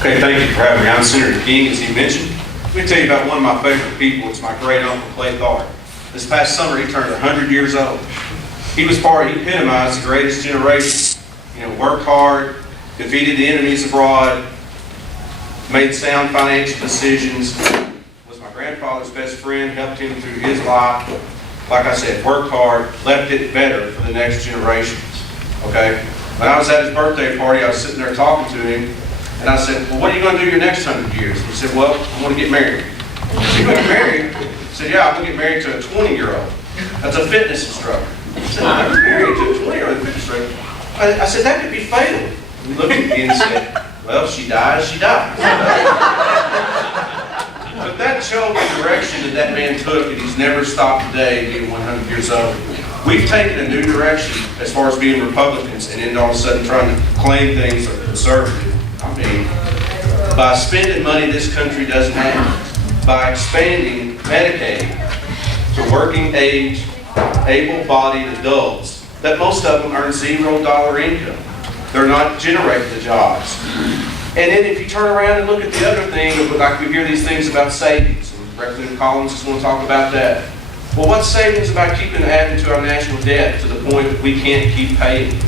Okay, thank you for having me. I'm Senator King, as he mentioned. Let me tell you about one of my favorite people. It's my great uncle, Clay Tharp. This past summer, he turned 100 years old. He epitomized the greatest generation. Worked hard, defeated the enemies abroad, made sound financial decisions, was my grandfather's best friend, helped him through his life. Like I said, worked hard, left it better for the next generations. Okay? When I was at his birthday party, I was sitting there talking to him, and I said, well, what are you going to do your next 100 years? He said, well, I want to get married. I said, you going to get married? He said, yeah, I'm going to get married to a 20-year-old. That's a fitness instructor. I said, I'm never married to a 20-year-old fitness instructor. I said, that could be fatal. He looked at me and said, well, she dies, she dies. But that showed the direction that man took, and he's never stopped today being 100 years old. We've taken a new direction as far as being Republicans and then all of a sudden trying to claim things are conservative. By spending money this country doesn't have, by expanding Medicaid to working age, able-bodied adults, that most of them earn $0 income. They're not generating the jobs. And then if you turn around and look at the other thing, like we hear these things about savings, and Representative Collins is going to talk about that. Well, what's savings about keeping adding to our national debt to the point that we can't keep paying?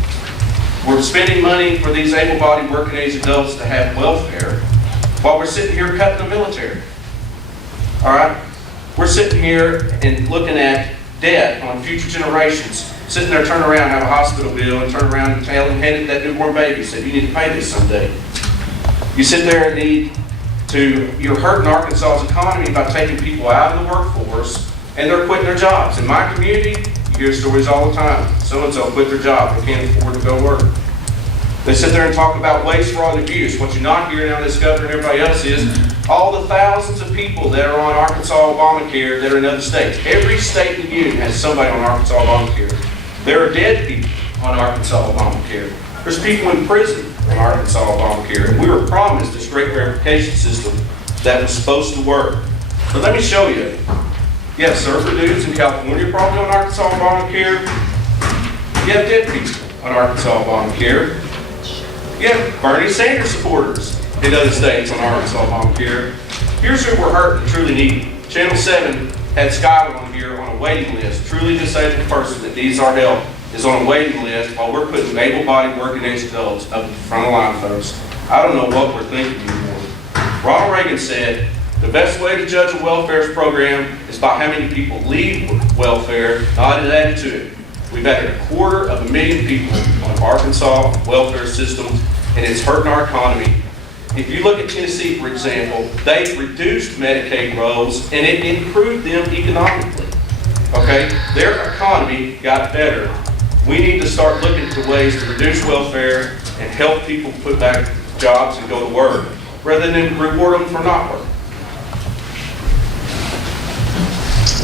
We're spending money for these able-bodied working age adults to have welfare while we're sitting here cutting the military. All right? We're sitting here and looking at debt on future generations, sitting there, turn around, have a hospital bill, and turn around and tell and hand it that newborn baby, said, you need to pay this someday. You sit there and you're hurting Arkansas's economy by taking people out of the workforce, and they're quitting their jobs. In my community, you hear stories all the time. So-and-so quit their job, they can't afford to go work. They sit there and talk about waste, fraud, and abuse. What you're not hearing out of this governor and everybody else is all the thousands of people that are on Arkansas Obamacare that are in other states. Every state in the union has somebody on Arkansas Obamacare. There are dead people on Arkansas Obamacare. There's people in prison on Arkansas Obamacare. And we were promised this great verification system that was supposed to work. But let me show you. Yes, surfer dudes in California probably on Arkansas Obamacare. You have dead people on Arkansas Obamacare. You have Bernie Sanders supporters in other states on Arkansas Obamacare. Here's who we're hurting and truly needing. Channel 7 had Skyler on here on a waiting list. Truly disabled person that needs our help is on a waiting list while we're putting able-bodied working age adults up in front of the line, folks. I don't know what we're thinking anymore. Ronald Reagan said, the best way to judge a welfare program is by how many people leave welfare, not added to it. We've added 250,000 people on Arkansas welfare system, and it's hurting our economy. If you look at Tennessee, for example, they reduced Medicaid Rolls, and it improved them economically. Okay? Their economy got better. We need to start looking for ways to reduce welfare and help people put back jobs and go to work, rather than reward them for not working.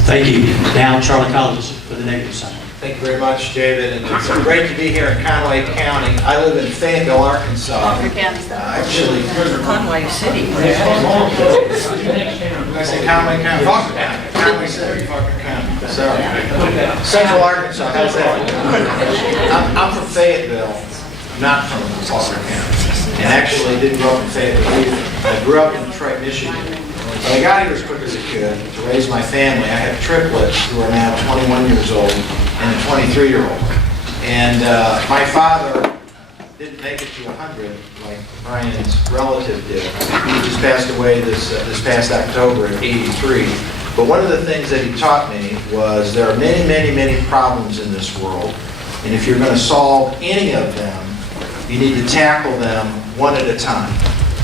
Thank you. Now, Charlie Collins for the negative side. Thank you very much, David, and it's great to be here in Conway County. I live in Fayetteville, Arkansas. Actually, Conway City. I say Conway County, Faulkner County, Conway City, Faulkner County. Sorry. Central Arkansas, how's that? I'm from Fayetteville, not from Faulkner County, and actually didn't grow up in Fayetteville either. I grew up in Detroit, Michigan. But I got here as quick as I could to raise my family. I have triplets who are now 21 years old and a 23-year-old. And my father didn't make it to 100 like Brian's relative did. He just passed away this past October at 83. But one of the things that he taught me was there are many, many, many problems in this world. And if you're going to solve any of them, you need to tackle them one at a time.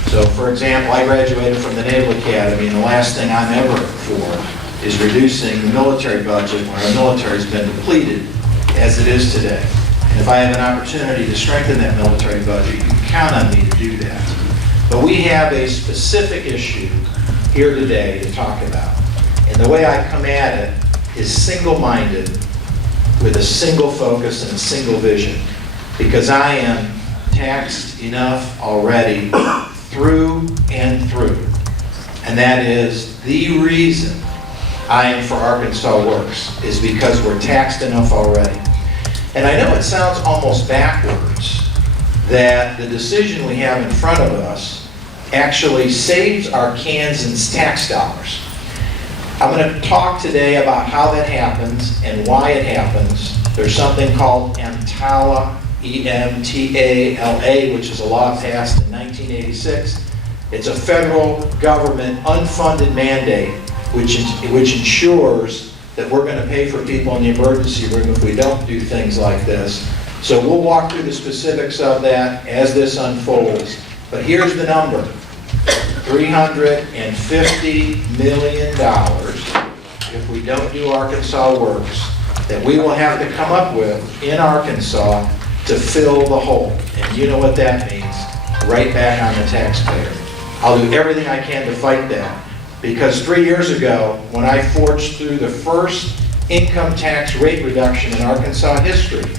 So, for example, I graduated from the Naval Academy, and the last thing I'm ever for is reducing the military budget when our military's been depleted as it is today. And if I have an opportunity to strengthen that military budget, you can count on me to do that. But we have a specific issue here today to talk about. And the way I come at it is single-minded, with a single focus and a single vision, because I am taxed enough already through and through. And that is the reason I Am for Arkansas works, is because we're taxed enough already. And I know it sounds almost backwards that the decision we have in front of us actually saves Arkansans tax dollars. I'm going to talk today about how that happens and why it happens. There's something called EMTALA, E-M-T-A-L-A, which is a law passed in 1986. It's a federal government unfunded mandate which ensures that we're going to pay for people in the emergency room if we don't do things like this. So we'll walk through the specifics of that as this unfolds. But here's the number. $350 million if we don't do Arkansas Works that we will have to come up with in Arkansas to fill the hole. And you know what that means. Right back on the taxpayer. I'll do everything I can to fight that. Because 3 years ago, when I forged through the first income tax rate reduction in Arkansas history,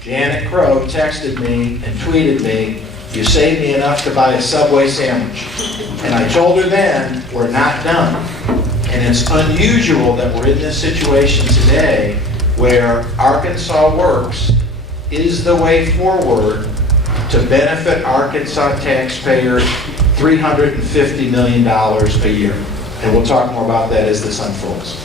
Janet Crow texted me and tweeted me, "You saved me enough to buy a Subway sandwich." And I told her then, we're not done. And it's unusual that we're in this situation today where Arkansas Works is the way forward to benefit Arkansas taxpayers $350 million a year. And we'll talk more about that as this unfolds.